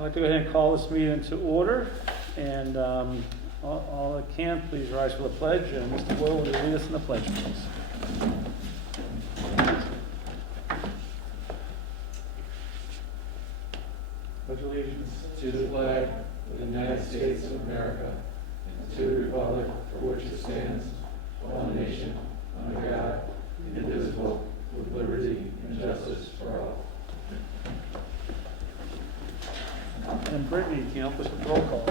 I'd like to go ahead and call this meeting to order, and all that can, please rise for the pledge, and Mr. Boyle will lead us in the pledge, please. Pledge allegiance to the flag of the United States of America and to the republic for which it stands, one nation, under God, indivisible, with liberty and justice for all. And Brittany, can you help us with roll call?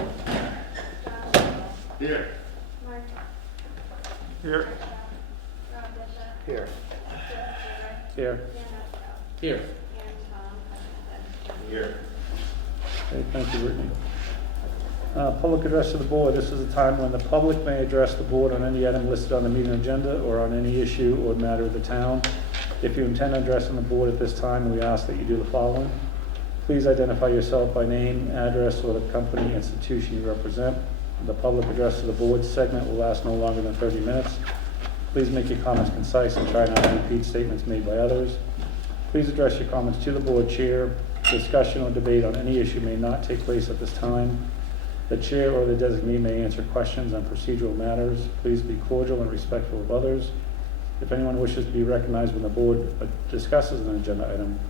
Here. Here. Here. Here. Here. Here. Okay, thank you, Brittany. Public address to the board. This is a time when the public may address the board on any item listed on the meeting agenda or on any issue or matter of the town. If you intend on addressing the board at this time, we ask that you do the following. Please identify yourself by name, address, or the company, institution you represent. The public address to the board segment will last no longer than 30 minutes. Please make your comments concise and try not to repeat statements made by others. Please address your comments to the board chair. Discussion or debate on any issue may not take place at this time. The chair or the designee may answer questions on procedural matters. Please be cordial and respectful of others. If anyone wishes to be recognized when the board discusses an agenda item,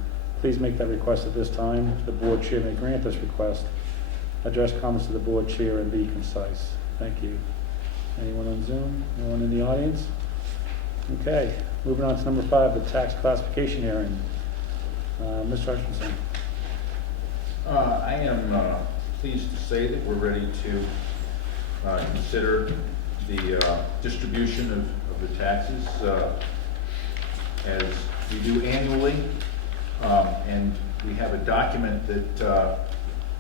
please make that request at this time. The board chair may grant this request. Address comments to the board chair and be concise. Thank you. Anyone on Zoom? Anyone in the audience? Okay, moving on to number 5, the tax classification hearing. Mr. Hutchinson. I am pleased to say that we're ready to consider the distribution of the taxes as we do annually. And we have a document that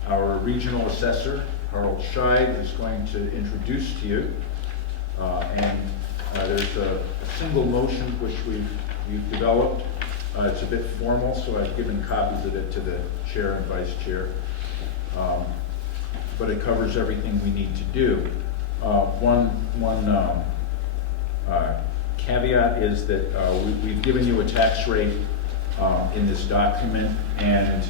our regional assessor, Harold Scheid, is going to introduce to you. There's a single motion which we've developed. It's a bit formal, so I've given copies of it to the chair and vice chair. But it covers everything we need to do. One caveat is that we've given you a tax rate in this document, and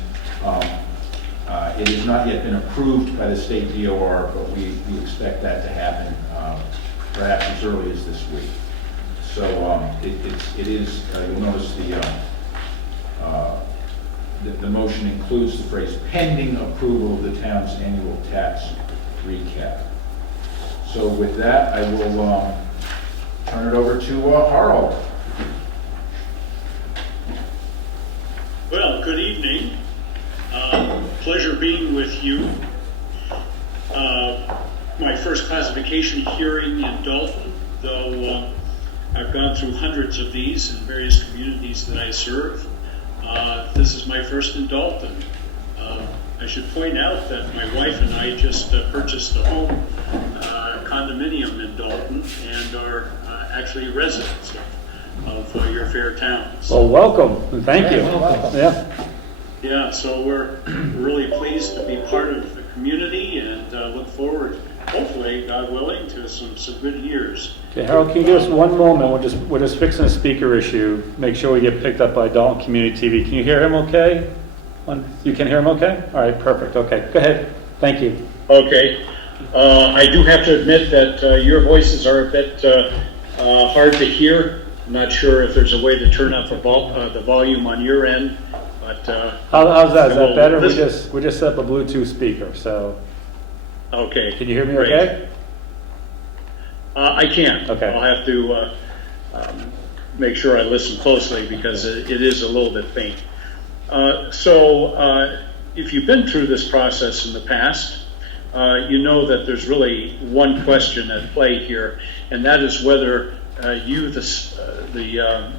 it has not yet been approved by the state DOR, but we expect that to happen perhaps as early as this week. So it is, you'll notice the motion includes the phrase pending approval of the town's annual tax recap. So with that, I will turn it over to Harold. Well, good evening. Pleasure being with you. My first classification hearing in Dalton, though I've gone through hundreds of these in various communities that I serve. This is my first in Dalton. I should point out that my wife and I just purchased a home, condominium in Dalton, and are actually residents of your fair town. Well, welcome, and thank you. Welcome. Yeah, so we're really pleased to be part of the community and look forward, hopefully, God willing, to some good years. Okay, Harold, can you give us one moment? We're just fixing a speaker issue. Make sure we get picked up by Dalton Community TV. Can you hear him okay? You can hear him okay? All right, perfect. Okay, go ahead. Thank you. Okay. I do have to admit that your voices are a bit hard to hear. I'm not sure if there's a way to turn up the volume on your end, but how's that? Is that better? We just set up a Bluetooth speaker, so. Okay. Can you hear me great. okay? I can. Okay. I'll have to make sure I listen closely because it is a little bit faint. So if you've been through this process in the past, you know that there's really one question at play here, and that is whether you, the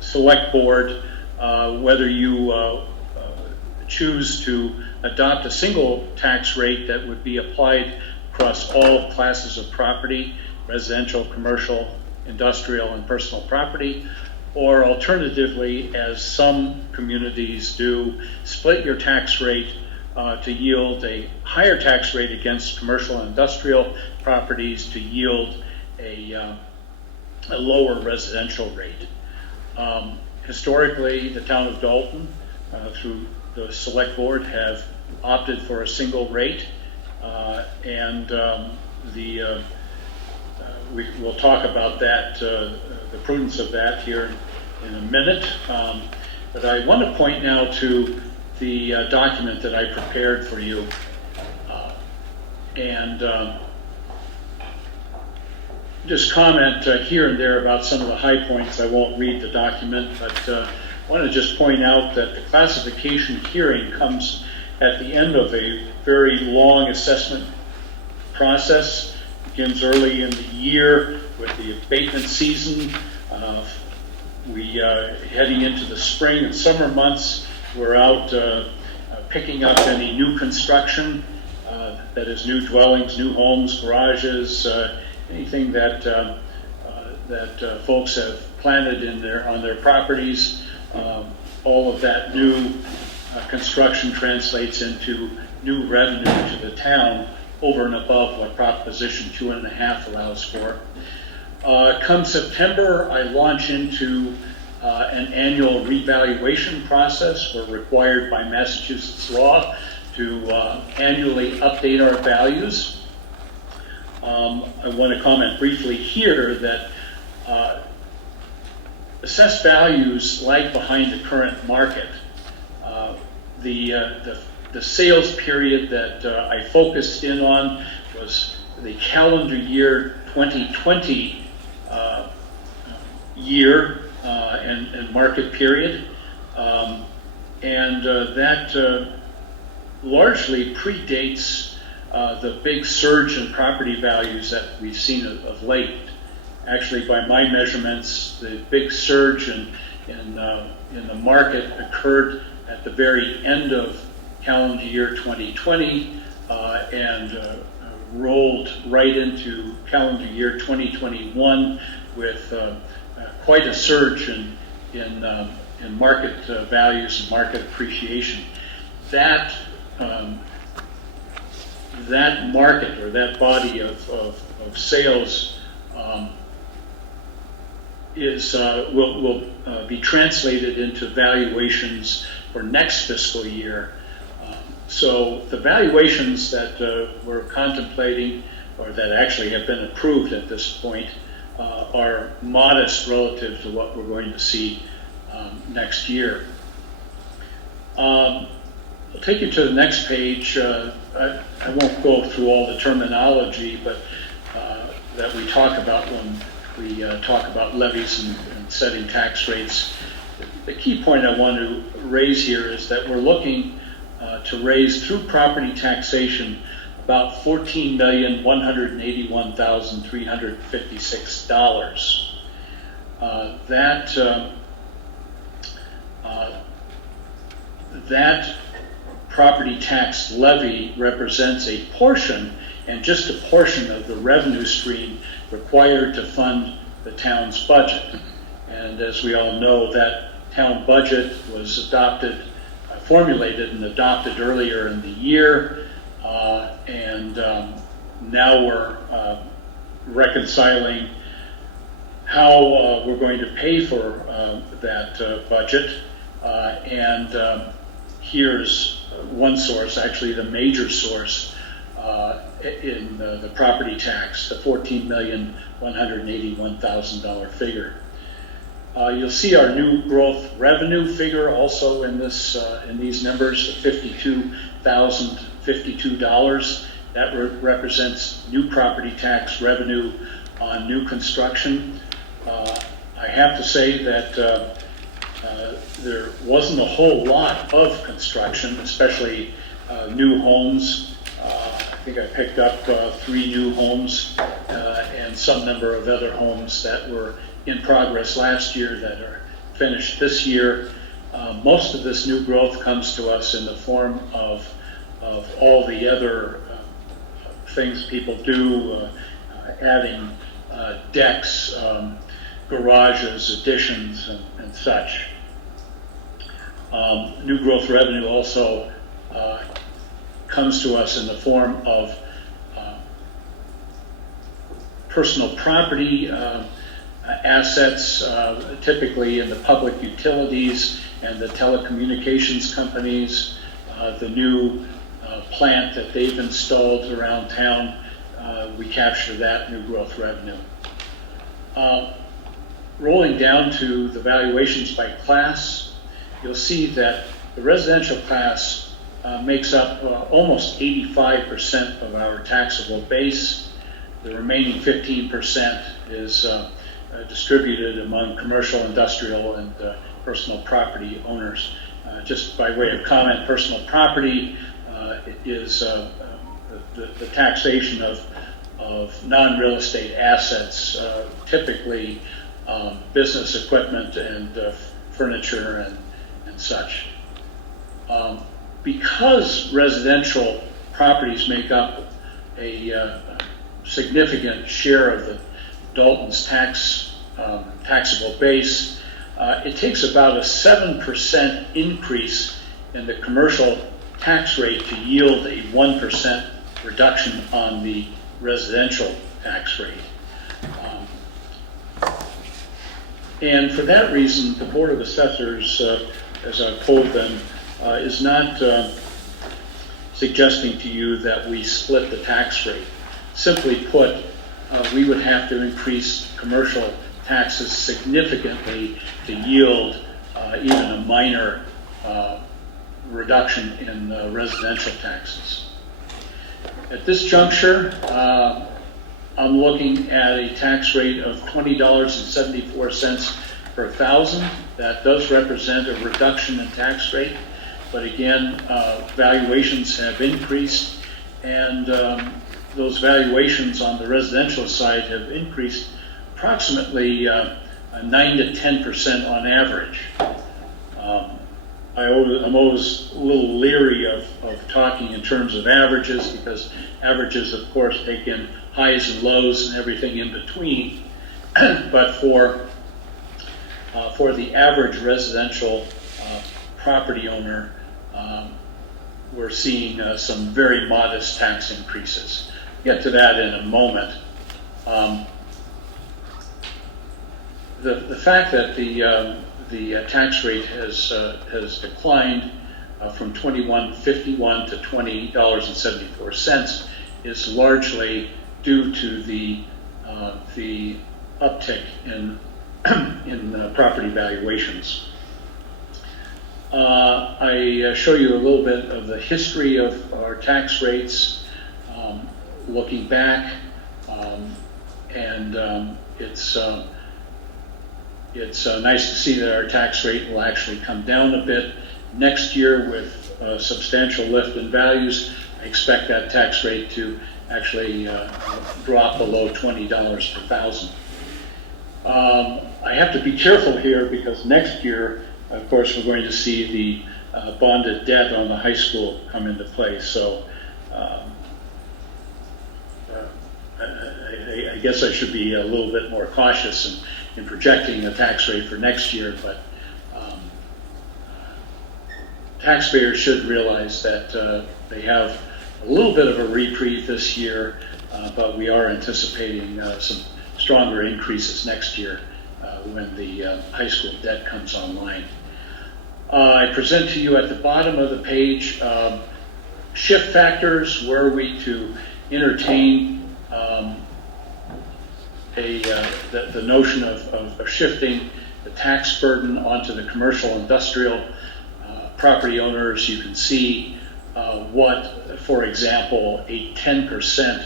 select board, whether you choose to adopt a single tax rate that would be applied across all classes of property, residential, commercial, industrial, and personal property, or alternatively, as some communities do, split your tax rate to yield a higher tax rate against commercial and industrial properties to yield a lower residential rate. Historically, the town of Dalton, through the select board, have opted for a single rate, and we'll talk about that, the prudence of that here in a minute. But I want to point now to the document that I prepared for you, and just comment here and there about some of the high points. I won't read the document, but I want to just point out that the classification hearing comes at the end of a very long assessment process. Begins early in the year with the abatement season. Heading into the spring and summer months, we're out picking up any new construction, that is new dwellings, new homes, garages, anything that folks have planted on their properties. All of that new construction translates into new revenue to the town over and above what Proposition 2.5 allows for. Come September, I launch into an annual revaluation process. We're required by Massachusetts law to annually update our values. I want to comment briefly here that assessed values lag behind the current market. The sales period that I focused in on was the calendar year 2020 year and market period, and that largely predates the big surge in property values that we've seen of late. Actually, by my measurements, the big surge in the market occurred at the very end of calendar year 2020 and rolled right into calendar year 2021 with quite a surge in market values and market appreciation. That market, or that body of sales will be translated into valuations for next fiscal year. So the valuations that we're contemplating, or that actually have been approved at this point, are modest relative to what we're going to see next year. I'll take you to the next page. I won't go through all the terminology, but that we talk about when we talk about levies and setting tax rates. The key point I want to raise here is that we're looking to raise through property taxation about $14,181,356. That property tax levy represents a portion, and just a portion, of the revenue stream required to fund the town's budget. And as we all know, that town budget was formulated and adopted earlier in the year, and now we're reconciling how we're going to pay for that budget. And here's one source, actually the major source in the property tax, the $14,181,000 figure. You'll see our new growth revenue figure also in these numbers, $52,052. That represents new property tax revenue on new construction. I have to say that there wasn't a whole lot of construction, especially new homes. I think I picked up 3 new homes and some number of other homes that were in progress last year that are finished this year. Most of this new growth comes to us in the form of all the other things people do, adding decks, garages, additions, and such. New growth revenue also comes to us in the form of personal property assets, typically in the public utilities and the telecommunications companies, the new plant that they've installed around town, we capture that new growth revenue. Rolling down to the valuations by class, you'll see that the residential class makes up almost 85% of our taxable base. The remaining 15% is distributed among commercial, industrial, and personal property owners. Just by way of comment, personal property is the taxation of non-real estate assets, typically business equipment and furniture and such. Because residential properties make up a significant share of the Dalton's taxable base, it takes about a 7% increase in the commercial tax rate to yield a 1% reduction on the residential tax rate. And for that reason, the Board of Assessors, as I've told them, is not suggesting to you that we split the tax rate. Simply put, we would have to increase commercial taxes significantly to yield even a minor reduction in residential taxes. At this juncture, I'm looking at a tax rate of $20.74 per thousand. That does represent a reduction in tax rate, but again, valuations have increased, and those valuations on the residential side have increased approximately 9 to 10% on average. I'm always a little leery of talking in terms of averages, because averages, of course, take in highs and lows and everything in between. But for the average residential property owner, we're seeing some very modest tax increases. I'll get to that in a moment. The fact that the tax rate has declined from $21.51 to $20.74 is largely due to the uptick in property valuations. I show you a little bit of the history of our tax rates, looking back, and it's nice to see that our tax rate will actually come down a bit. Next year, with a substantial lift in values, I expect that tax rate to actually drop below $20 per thousand. I have to be careful here, because next year, of course, we're going to see the bonded debt on the high school come into play. So I guess I should be a little bit more cautious in projecting the tax rate for next year, but taxpayers should realize that they have a little bit of a reprieve this year, but we are anticipating some stronger increases next year when the high school debt comes online. I present to you at the bottom of the page shift factors. Were we to entertain the notion of shifting the tax burden onto the commercial industrial property owners, you can see what, for example, a 10%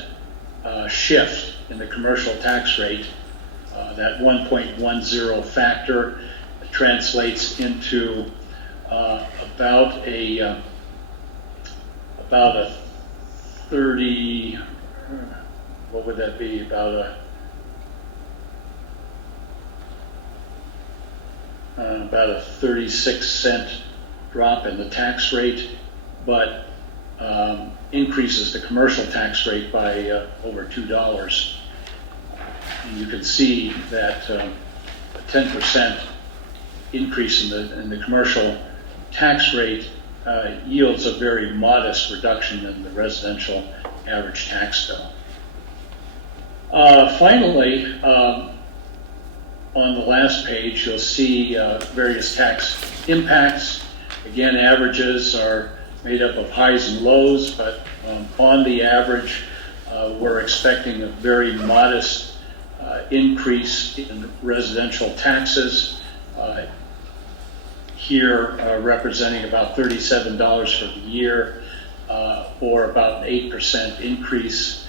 shift in the commercial tax rate, that 1.10 factor, translates into about a 30, what would that be, about a 36-cent drop in the tax rate, but increases the commercial tax rate by over $2. And you can see that a 10% increase in the commercial tax rate yields a very modest reduction in the residential average tax bill. Finally, on the last page, you'll see various tax impacts. Again, averages are made up of highs and lows, but on the average, we're expecting a very modest increase in residential taxes. Here representing about $37 for the year, or about an 8% increase.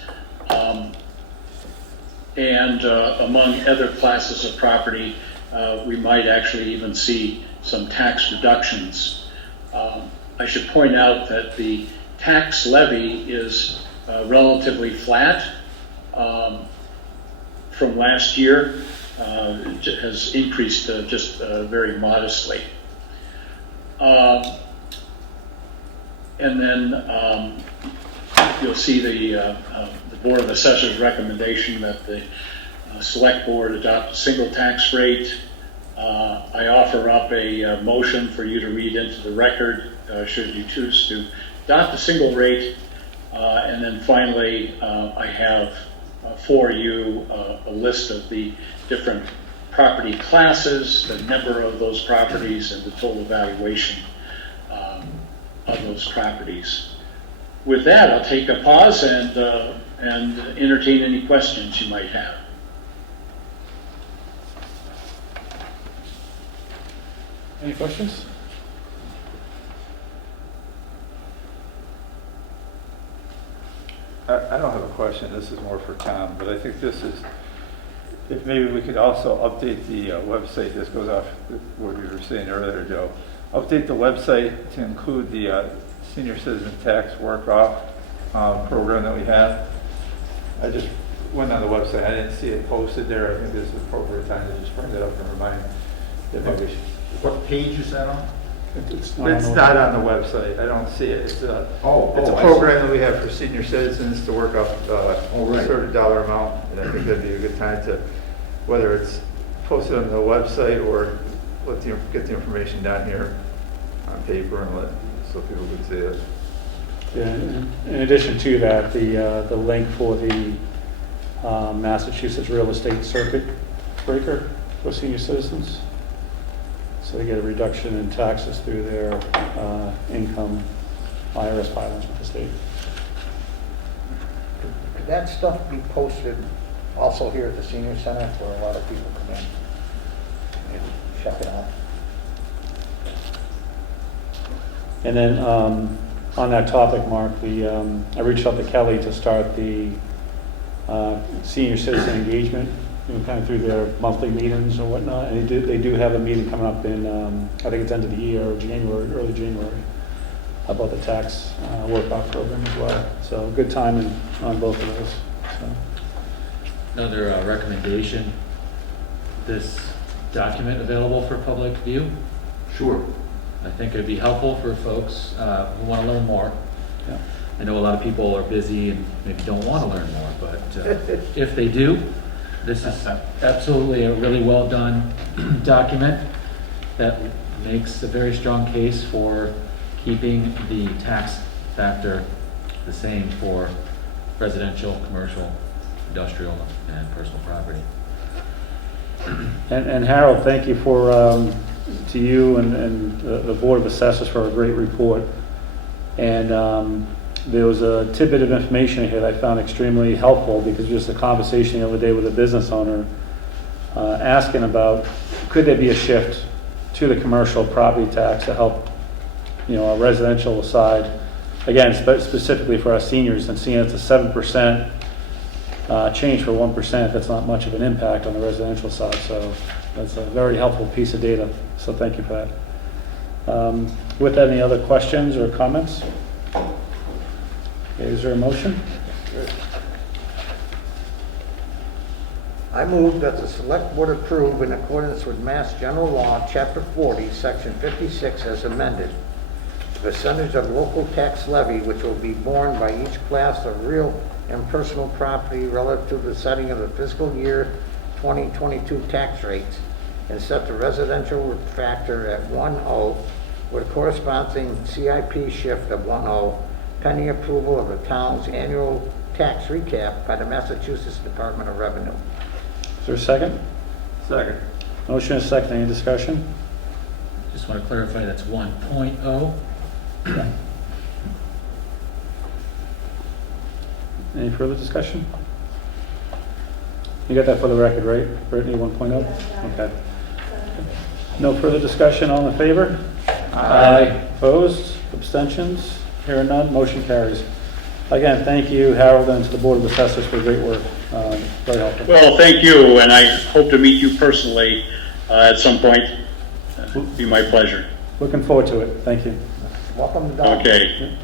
And among other classes of property, we might actually even see some tax reductions. I should point out that the tax levy is relatively flat from last year. It has increased just very modestly. And then you'll see the Board of Assessors recommendation that the Select Board adopt a single tax rate. I offer up a motion for you to read into the record should you choose to adopt a single rate. And then finally, I have for you a list of the different property classes, the number of those properties, and the total valuation of those properties. With that, I'll take a pause and entertain any questions you might have. Any questions? I don't have a question, this is more for Tom, but I think this is, if maybe we could also update the website, this goes off what you were saying earlier, Joe. Update the website to include the senior citizen tax work-off program that we have. I just went on the website, I didn't see it posted there. I think this is the appropriate time to just bring it up and remind that maybe we should. What page is that on? It's not on the website. I don't see it. It's a I program that we have for senior citizens to work off right. a certain dollar amount, and I think that'd be a good time to, whether it's posted on the website or get the information down here on paper and so people can see it. Yeah, in addition to that, the link for the Massachusetts Real Estate Circuit Breaker for senior citizens. So they get a reduction in taxes through their income IRS filings with the state. Could that stuff be posted also here at the senior center where a lot of people come in and check it out? And then on that topic, Mark, I reached out to Kelly to start the senior citizen engagement, kind of through their monthly meetings or whatnot. And they do have a meeting coming up in, I think it's end of the year, or January, early January, about the tax workout program as well. So good timing on both of those. So. Another recommendation, this document available for public view. Sure. I think it'd be helpful for folks who want to learn more. Yeah. I know a lot of people are busy and maybe don't want to learn more, but if they do, this is absolutely a really well done document that makes a very strong case for keeping the tax factor the same for residential, commercial, industrial, and personal property. And Harold, thank you for to you and the Board of Assessors for a great report. And there was a tidbit of information here that I found extremely helpful, because just a conversation the other day with a business owner asking about, could there be a shift to the commercial property tax to help, our residential side, again, specifically for our seniors, and seeing it's a 7% change for 1%, that's not much of an impact on the residential side. So that's a very helpful piece of data. So thank you for that. With that, any other questions or comments? Okay, is there a motion? I move that the Select Board approve, in accordance with Mass General Law, Chapter 40, Section 56, as amended, the percentage of local tax levy which will be borne by each class of real and personal property relative to the setting of the fiscal year 2022 tax rates, and set the residential factor at 1.0 with a corresponding CIP shift of 1.0, pending approval of the town's annual tax recap by the Massachusetts Department of Revenue. Is there a second? Second. Motion is second. Any discussion? Just want to clarify, that's 1.0. Any further discussion? You got that for the record, right? Brittany 1.0? Okay. No further discussion, all in favor? Aye. Opposed, abstentions, hearing none, motion carries. Again, thank you, Harold, and to the Board of Assessors for great work. Very helpful. Well, thank you, and I hope to meet you personally at some point. It'd be my pleasure. Looking forward to it. Thank you. Welcome to Dalton. Okay.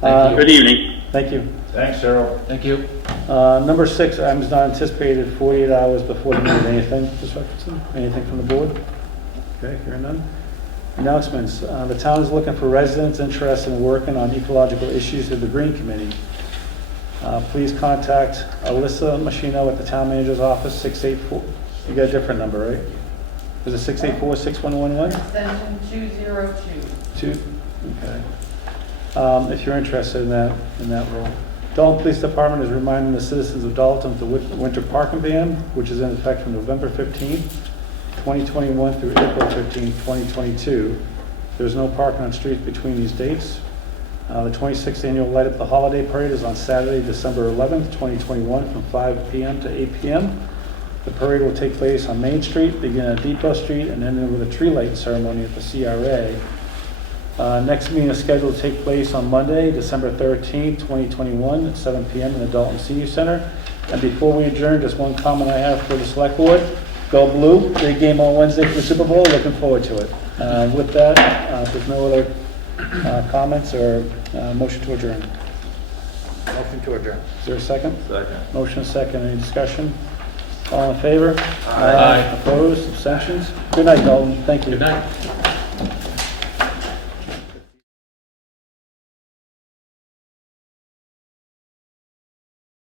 Thank you. Good evening. Thank you. Thanks, Harold. Thank you. Number 6, items not anticipated 48 hours before the meeting. Anything, Ms. Hutchinson? Anything from the board? Okay, hearing none. Announcements. The town is looking for residents interested in working on ecological issues through the Green Committee. Please contact Alyssa Machino at the town manager's office, 684. You got a different number, right? Is it 684-6111? Extension 202. 2? Okay. If you're interested in that role. Dalton Police Department is reminding the citizens of Dalton of the winter parking ban, which is in effect from November 15th, 2021 through April 15th, 2022. There's no parking on streets between these dates. The 26th annual Light Up the Holiday Parade is on Saturday, December 11th, 2021 from 5 p.m. to 8 p.m. The parade will take place on Main Street, begin at Depot Street, and end with a tree lighting ceremony at the CRA. Next meeting is scheduled to take place on Monday, December 13th, 2021 at 7 p.m. in the Dalton Senior Center. And before we adjourn, just one comment I have for the Select Board. Go Blue, big game on Wednesday for the Super Bowl, looking forward to it. With that, if there's no other comments or motion to adjourn. Motion to adjourn. Is there a second? Second. Motion second, any discussion? All in favor? Aye. Opposed, abstentions? Good night, Dalton, thank you. Good night.